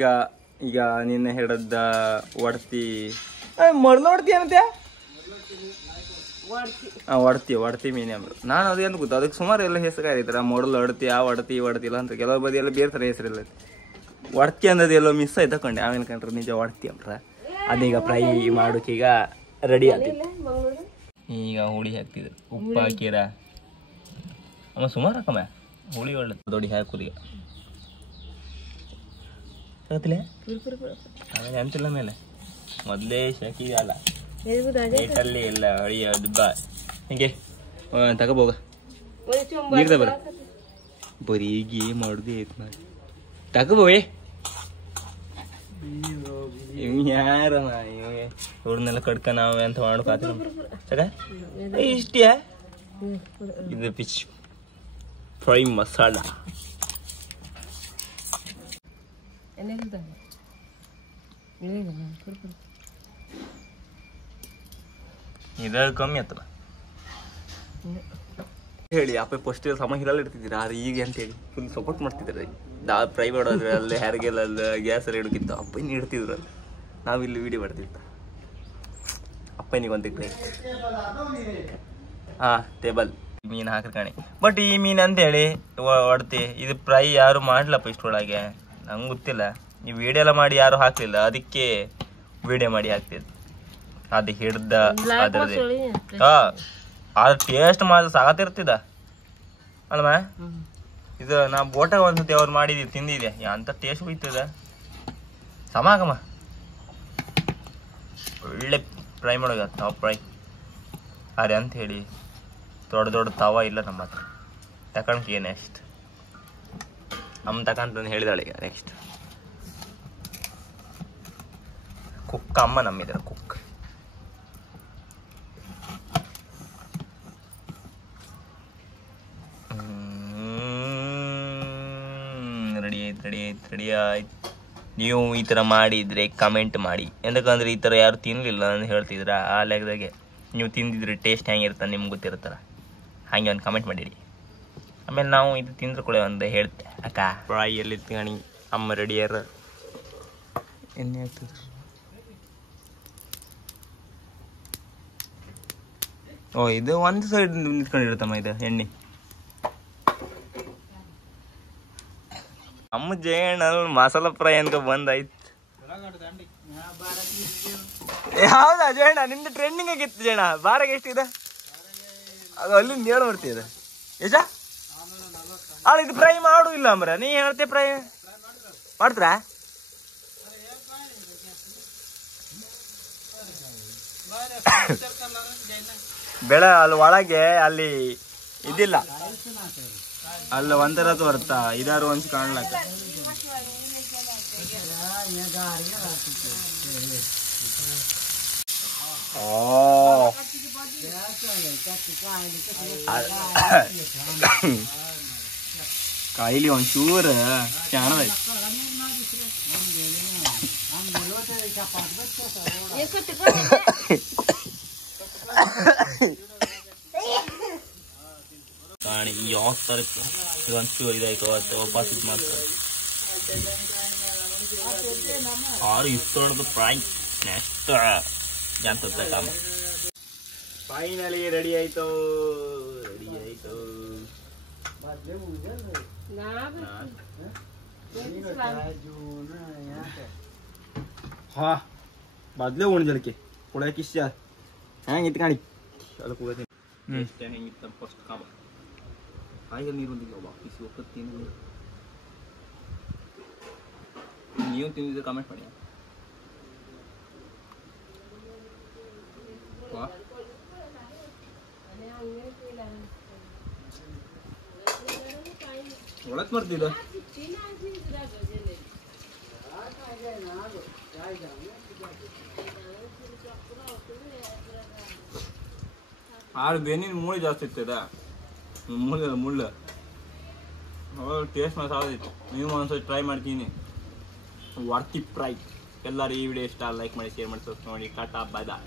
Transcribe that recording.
ಈಗ ಈಗ ನಿನ್ನೆ ಹಿಡದ ಒಡ್ತಿ ಮೊದಲು ಹೊಡ್ತಿ ಏನಂತೆ ಒಡ್ತಿ ಮೀನು ಅಂದ್ರು. ನಾನು ಅದು ಅಂತ ಗೊತ್ತು, ಅದಕ್ಕೆ ಸುಮಾರು ಎಲ್ಲ ಹೆಸರು ಕರೀತಾರೆ. ಮೊಡಲು ಹೊಡ್ತಿ ಹೊಡ್ತಿಲ್ಲ ಅಂತ ಕೆಲವು ಬದಿ ಎಲ್ಲ ಬೇರೆ ಥರ ಹೆಸರಿಲ್ಲ. ಒಡ್ತಿ ಅನ್ನೋದು ಎಲ್ಲೋ ಮಿಸ್ ಆಯ್ತು ತಕೊಂಡೆ. ಆಮೇಲೆ ಕಂಡ್ರೆ ನಿಜ ಒಡ್ತಿ ಅಂದ್ರ. ಅದೀಗ ಫ್ರೈ ಮಾಡೋಕೆ ಈಗ ರೆಡಿ ಆಗ್ತಿತ್ತು. ಈಗ ಹುಳಿ ಹಾಕ್ತಿದ್ರು, ಉಪ್ಪು ಹಾಕಿರ ಅಮ್ಮ ಸುಮಾರು ಹಾಕಮ್ಮ ಹುಳಿ ಒಳ್ಳೆ ದೊಡ್ಡ ಹಾಕುದೀಗ ಗೊತ್ತಿಲ್ಲ ಆಮೇಲೆ ಅಂತಿಲ್ಲ ಮೇಲೆ ಮೊದಲೇ ಶಾಕಿದಲ್ಲ ಏಟಲ್ಲಿ ಎಲ್ಲ ಅಳಿಯ ದುಬ್ಬ ಹಿಂಗೆ ತಗೋಬೋಗ ನೀರ್ದ ಬರ ಬರೀ ಗೇಮ್ ಮಾಡುದು ಏತ್ ಮಾಡಿ ತಗೋಬೋಯ್ ಯಾರಮ್ಮ ಇವ್ರನ್ನೆಲ್ಲ ಕಡ್ಕ ನಾವು ಅಂತ ಮಾಡ್ಕೋತ ತಗ ಇಷ್ಟಿಯಾ ಇದು ಪಿಚ್ ಫ್ರೈ ಮಸಾಲ ಇದು ಕಮ್ಮಿ ಆತಲ್ಲ ಹೇಳಿ ಅಪ್ಪ ಫಸ್ಟ್ ಸಮ ಹಿರಲ್ಲ ಇಡ್ತಿದ್ದೀರಾ ಆದ್ರೆ ಈಗ ಅಂತ ಹೇಳಿ ಫುಲ್ ಸಪೋರ್ಟ್ ಮಾಡ್ತಿದ್ದಾರೆ. ಫ್ರೈ ಮಾಡೋದ್ರೆ ಅಲ್ಲಿ ಹ್ಯಾರಿಗೆಲ್ಲ ಗ್ಯಾಸ್ ಎಲ್ಲ ಇಡಕ್ಕಿತ್ತು ಅಪ್ಪನ ಇಡ್ತಿದ್ರು ಅಲ್ಲಿ. ನಾವಿಲ್ಲಿ ವಿಡಿಯೋ ಮಾಡ್ತಿದ್ದ ಅಪ್ಪನಿಗೊಂದು ಗ್ರೇಟ್ ಟೇಬಲ್ ಮೀನು ಹಾಕಿ. ಬಟ್ ಈ ಮೀನು ಅಂತೇಳಿ ಹೊಡ್ತಿ ಇದು ಫ್ರೈ ಯಾರು ಮಾಡ್ಲಪ್ಪ ಇಷ್ಟೊಳಗೆ ನಂಗೆ ಗೊತ್ತಿಲ್ಲ. ನೀವು ವಿಡಿಯೋ ಎಲ್ಲ ಮಾಡಿ ಯಾರು ಹಾಕ್ಲಿಲ್ಲ, ಅದಕ್ಕೆ ವಿಡಿಯೋ ಮಾಡಿ ಹಾಕ್ತಿದ್ದು. ಅದು ಹಿಡ್ದ ಅದ್ರದ್ದು ಅದ್ರ ಟೇಸ್ಟ್ ಮಾತ್ರ ಸಾಗತ್ತಿರ್ತಿದ ಅಲ್ಮ. ಇದು ನಾ ಬೋಟಾಗ ಒಂದ್ಸತಿ ಅವ್ರು ಮಾಡಿದ್ವಿ ತಿಂದಿದೆ, ಅಂತ ಟೇಸ್ಟ್ ಹೋಯ್ತದ ಸಮಾಗಮ್ಮ. ಒಳ್ಳೆ ಫ್ರೈ ಮಾಡೋದು ಟಾಪ್ ಫ್ರೈ ಅರೆ ಅಂತ ಹೇಳಿ ದೊಡ್ಡ ದೊಡ್ಡ ತವ ಇಲ್ಲ ನಮ್ಮ ಹತ್ರ. ತಕೊಂಡ್ಕೀಯ ನೆಕ್ಸ್ಟ್ ಅಮ್ಮ ತಕಂತ ಹೇಳಿದಾಳೆ. ಈಗ ನೆಕ್ಸ್ಟ್ ಕುಕ್ ಅಮ್ಮ ನಮ್ಮಿದ್ರ ಕುಕ್. ರೆಡಿ ಆಯ್ತು. ನೀವು ಈ ಥರ ಮಾಡಿದರೆ ಕಮೆಂಟ್ ಮಾಡಿ, ಎಂದಕ್ಕಂದ್ರೆ ಈ ಥರ ಯಾರು ತಿನ್ನಲಿಲ್ಲ ಅಂತ ಹೇಳ್ತಿದ್ರ. ಆ ಲೆಕ್ಕದಾಗೆ ನೀವು ತಿಂದಿದ್ರೆ ಟೇಸ್ಟ್ ಹೆಂಗಿರ್ತಾನೆ ನಿಮ್ಗೆ ಗೊತ್ತಿರ್ತಾರ, ಹಾಗೆ ಒಂದು ಕಮೆಂಟ್ ಮಾಡಿಡಿ. ಆಮೇಲೆ ನಾವು ಇದು ತಿಂದ್ರೆ ಕೂಡ ಒಂದು ಹೇಳ್ತೆ ಅಕ್ಕ ಫ್ರೈ ಎಲ್ಲಿ ತಿಂಗಣಿ ಅಮ್ಮ ರೆಡಿಯಾರ ಎಣ್ಣೆ ಆಗ್ತದೆ. ಓ ಇದು ಒಂದು ಸೈಡ್ ನಿಂತ್ಕೊಂಡಿರುತ್ತಮ್ಮ ಇದು ಎಣ್ಣೆ. ಅಮ್ಮ ಜೇಣಲ್ ಮಸಾಲ ಫ್ರೈ ಅನ್ಕೊ ಬಂದಾಯ್ತು. ಹೌದಾ ಜೇಣ ನಿಮ್ದು ಟ್ರೆಂಡಿಂಗ್ ಆಗಿತ್ತು ಜೇಣ. ಬಾರಾಗ ಎಷ್ಟಿದೆ ಅದು ಅಲ್ಲಿ ನೇಳು ಬರ್ತಿದೆ ಯಜ ಅಲ್ಲ ಇದು ಫ್ರೈ ಮಾಡು ಇಲ್ಲ ಅಂಬ್ರ ನೀ ಹೇಳ್ತೆ ಫ್ರೈ ಮಾಡ್ತೀರಾ? ಬೆಳೆ ಅಲ್ಲಿ ಒಳಗೆ ಅಲ್ಲಿ ಇದಿಲ್ಲ, ಅಲ್ಲ ಒಂಥರ ತೋರುತ್ತಾ ಇದಾರು ಒಂದ್ಸಿ ಕಾಣ್ಲಕ್ಕ. ಕಾಯಿಲಿ ಒಂಚೂರು ಚೆನ್ನಾಗಿ ಕಾಣಿ ಯಾವ ತರ ಒಂಚೂರು ಇದಾಯ್ತು ಅಥವಾ ವಾಪಸ್ ಇದು ಮಾಡ್ತಾರೆ. ಆರು ಇಷ್ಟೊಳಗೆ ಫ್ರೈ ನೆಕ್ಸ್ಟ್ ಜಾನ್ಸತ್ತ ಕಾಮ ಫೈನಲಿ ರೆಡಿ ಆಯ್ತು. ಹಾ ಬದ್ಲೇ ಉಣ್ಜಲಕ್ಕೆ ಕುಡಿಯಕ್ಕೆ ಇಷ್ಟ ಹೆಂಗಿತ್ತು ಕಾಣಿ ಅದು ಕೂಡ ಇಷ್ಟ ಹೆಂಗಿತ್ತ ಫಸ್ಟ್ ಕಾಮ ಕಾಯಿಗೆ ನೀರು ಬಂದಿಲ್ಲ ವಾಪಸ್ ಒಕ್ಕತ್ತು ತಿಂದು. ನೀವು ತಿಂದಿದ್ರೆ ಕಮೆಂಟ್ ಮಾಡಿ. ಒಳಕ್ ಬರ್ತಿದ್ದ ಆರು ಬೆನ್ನಿನ ಮೂಳೆ ಜಾಸ್ತಿ ಇರ್ತದ, ಮುಳ್ಳು ಟೇಸ್ಟ್ ಮಸಾಲ ಇತ್ತು. ನೀವು ಒಂದ್ಸತಿ ಟ್ರೈ ಮಾಡ್ತೀನಿ ವರ್ತಿ ಫ್ರೈ. ಎಲ್ಲರೂ ಈ ವಿಡಿಯೋ ಇಷ್ಟ ಲೈಕ್ ಮಾಡಿ, ಶೇರ್ ಮಾಡಿ, ಸಬ್ಸ್ಕ್ರೈಬ್ ಮಾಡಿ. ಟಾಟಾ ಬಾಯ್ ಬಾಯ್.